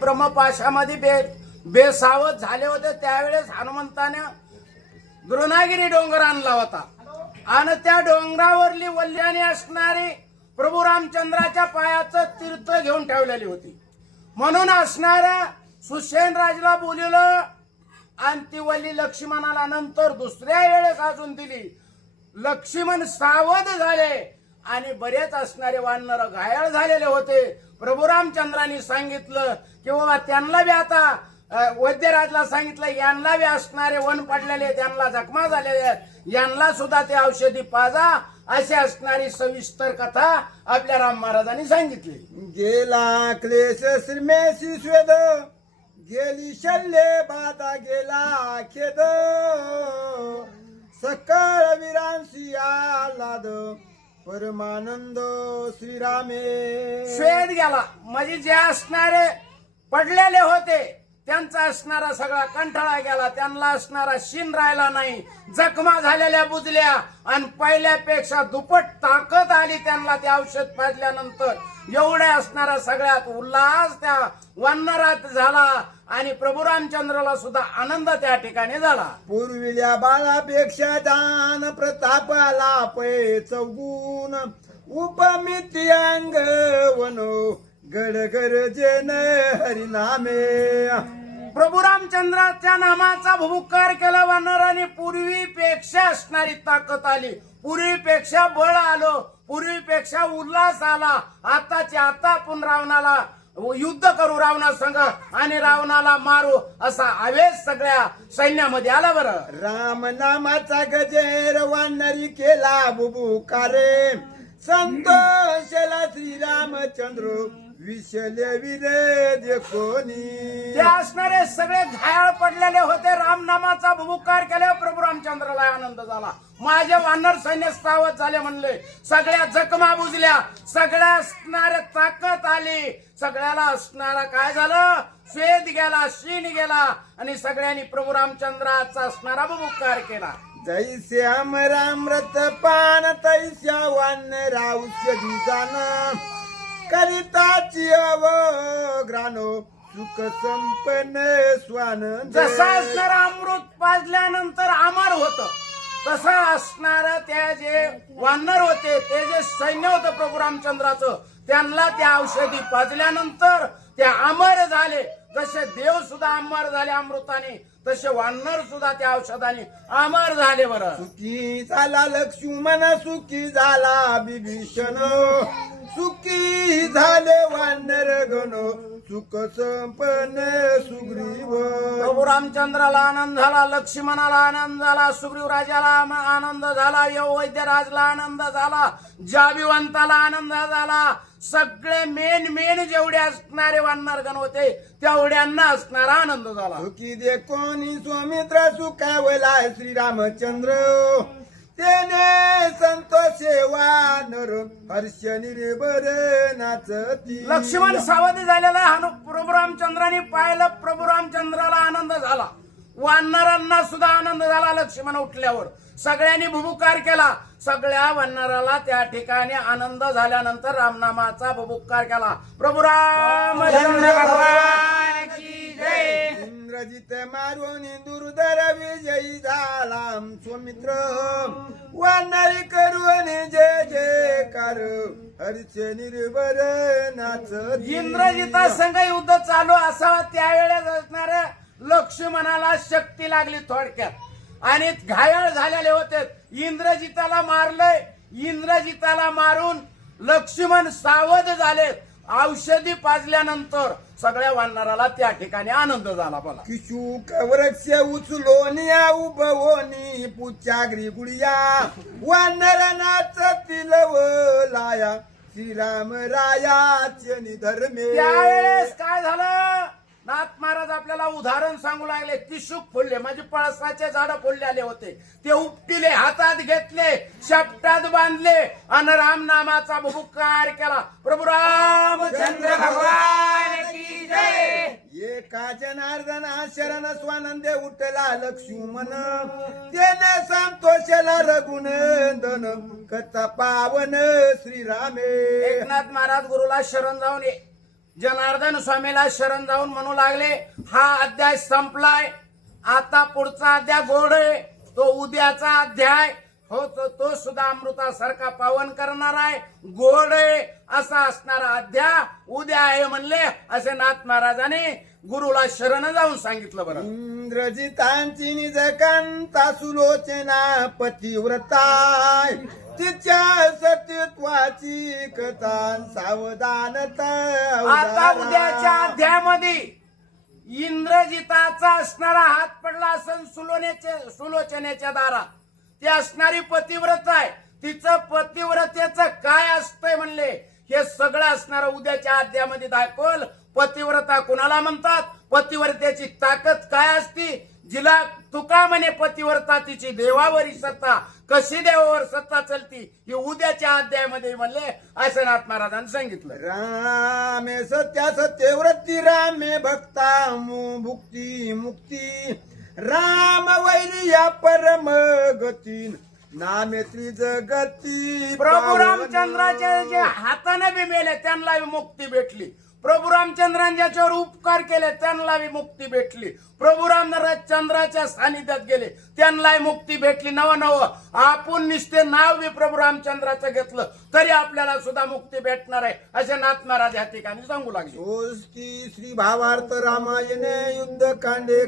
ब्रह्मपाशामध्ये बेसावध झाले होते त्यावेळेस हनुमंताने द्रोणागिरी डोंगर आणला होता आणि त्या डोंगरावरली वल्याने असणारी प्रभू रामचंद्राच्या पायाचं तीर्थ घेऊन ठेवलेली होती. म्हणून असणाऱ्या सुषेण राजाला बोलवलं आणि ती वल्ली लक्ष्मणाला नंतर दुसऱ्या वेळेस अजून दिली. लक्ष्मण सावध झाले आणि बरेच असणारे वानर घायल झालेले होते. प्रभू रामचंद्रांनी सांगितलं की बाबा त्यांना बी आता वैद्यराजला सांगितलं यांना बी असणारे वन पडलेले त्यांना जखमा झालेले आहेत यांना सुद्धा ते औषधी पाजा अशी असणारी सविस्तर कथा आपल्या राम महाराजांनी सांगितली. गेला क्लेश श्रीमेशी स्वेद गेली शल्ये बाधा गेला खेद सकळ वीरांशी आलाद परमानंद श्रीरामे. श्वेत गेला म्हणजे जे असणारे पडलेले होते त्यांचा असणारा सगळा कंठाळा गेला त्यांना असणारा शिन राहिला नाही. जखमा झालेल्या बुजल्या आणि पहिल्यापेक्षा दुप्पट ताकद आली त्यांना ते औषध पाजल्यानंतर. एवढ्या असणारा सगळ्यात उल्हास त्या वानरात झाला आणि प्रभू रामचंद्राला सुद्धा आनंद त्या ठिकाणी झाला. पूर्वील्या बाळापेक्षा दान प्रतापाला पै चौगुण उपमिती अंग वनो गड गरजेन हरिनामे. प्रभू रामचंद्राच्या नामाचा भुभुकार केला वानराने. पूर्वीपेक्षा असणारी ताकद आली पूर्वीपेक्षा बळ आलं पूर्वीपेक्षा उल्हास आला. आताच्या आता आपण रावणाला युद्ध करू रावणासंग आणि रावणाला मारू असा आवेश सगळ्या सैन्यामध्ये आला. बरं राम नामाचा गजेर वानरी केला बुबुकारे संतोषला श्रीरामचंद्र विशले विरे कोणी. ते असणारे सगळे घायाळ पडलेले होते. रामनामाचा भुभुकार केल्यावर प्रभू रामचंद्राला आनंद झाला. माझे वानर सैन्य सावध झाले म्हणले. सगळ्या जखमा बुजल्या सगळ्या असणाऱ्या ताकद आली. सगळ्याला असणारा काय झालं स्वेद गेला शीन गेला आणि सगळ्यांनी प्रभू रामचंद्राचा असणारा भुभुकार केला. जैसे अमरामृत पान तैस्या वानर औषधी जाण करिताची अवग्रानो सुख संपन्न स्वान. जसा असणारा अमृत पाजल्यानंतर अमर होत तसं असणार त्या जे वानर होते ते जे सैन्य होतं प्रभू रामचंद्राचं त्यांना त्या औषधी पाजल्यानंतर ते अमर झाले. जसे देव सुद्धा अमर झाले अमृताने तसे वानर सुद्धा त्या औषधाने अमर झाले. बरं सुखी झाला लक्ष्मण सुखी झाला विभीषण सुखी झाले वानर गण सुख संपन्न सुग्रीव. प्रभू रामचंद्राला आनंद झाला लक्ष्मणाला आनंद झाला सुग्रीव राजाला आनंद झाला वैद्यराजला आनंद झाला जाबिवंताला आनंद झाला. सगळे मेन जेवढे असणारे वानरगण होते तेवढ्यांना असणारा आनंद झाला. सुखी दे कोणी सुमित्र सुखावला श्रीरामचंद्र तेने संतोषे वानर हर्ष निर्भर नाचती. लक्ष्मण सावध झालेला प्रभू रामचंद्राने पाहिलं. प्रभू रामचंद्राला आनंद झाला वानरांना सुद्धा आनंद झाला. लक्ष्मण उठल्यावर सगळ्यांनी भुभुकार केला. सगळ्या वानराला त्या ठिकाणी आनंद झाल्यानंतर रामनामाचा भुभुकार केला. प्रभू रामचंद्र भगवान की जय. इंद्रजित मारून दुर्धर विजयी झाला सुमित्र वानरी करून जय जयकार हर्ष निर्भर नाच. इंद्रजिता संघ युद्ध चालू असावं त्यावेळेस असणाऱ्या लक्ष्मणाला शक्ती लागली थोडक्यात आणि घायाळ झालेले होते. इंद्रजिताला मारलंय. इंद्रजिताला मारून लक्ष्मण सावध झाले. औषधी पाजल्यानंतर सगळ्या वानराला त्या ठिकाणी आनंद झाला. बोला किशुक वृक्ष उचलोनिया उभवोनी पुचागरी गुडिया वानर नाचतील लाया श्रीराम रायाचे निधर्मे. त्यावेळेस काय झालं नाथ महाराज आपल्याला उदाहरण सांगू लागले. किशुक फोडले म्हणजे पळसाचे झाड फोडलेले होते ते उपटिले हातात घेतले शेपटात बांधले आणि राम नामाचा भुभुकार केला. प्रभू रामचंद्र भगवान की जय. एका जनार्दन शरण स्वानंदे उठला लक्ष्मण तेने संतोषला रघुनंदन कथा पावन श्रीरामे. एकनाथ महाराज गुरुला शरण जाऊन जनार्दन स्वामीला शरण जाऊन म्हणू लागले, हा अध्याय संपलाय, आता पुढचा अध्याय गोड आहे, तो उद्याचा अध्याय हो तो सुद्धा अमृतासारखा पावन करणार आहे, गोड आहे असा असणारा अध्याय उद्या आहे म्हणले. असे नाथ महाराजांनी गुरुला शरण जाऊन सांगितलं. बरं, इंद्रजितांची निजकांता सुलोचना पतिव्रताय, तिच्या सत्यत्वाची कथा सावधानता. आता उद्याच्या अध्यायामध्ये इंद्रजिताचा असणारा हात पडला असन सुलोचनेच्या दारात, ती असणारी पतिव्रता आहे, तिचं पतिव्रतेचं काय असतंय म्हणले, हे सगळं असणारं उद्याच्या अध्यायामध्ये दाखवल. पतिव्रता कुणाला म्हणतात, पतिव्रतेची ताकद काय असती, जिला तुका म्हणे पतिव्रता तिची देवावरी सत्ता, कशी देवावर सत्ता चलती ही उद्याच्या अध्यायामध्ये म्हणले, असं नाथ महाराजांनी सांगितलं. रामे सत्या सत्यव्रती रामे भक्ता भुक्ती मुक्ती, राम वैर्या परम गती नामे त्रिजगती. प्रभू रामचंद्राच्या जे हाताने बी मेले त्यांना बी मुक्ती भेटली, प्रभू रामचंद्रांनी ज्याच्यावर उपकार केले त्यांना बी मुक्ती भेटली, प्रभू रामचंद्राच्या सानिध्यात गेले त्यांनाही मुक्ती भेटली. नव आपण निस्ते नाव बी प्रभू रामचंद्राचं घेतलं तरी आपल्याला सुद्धा मुक्ती भेटणार आहे, असे नाथ महाराज या ठिकाणी सांगू लागले. श्री भावार्थ रामायणे युद्ध कांडे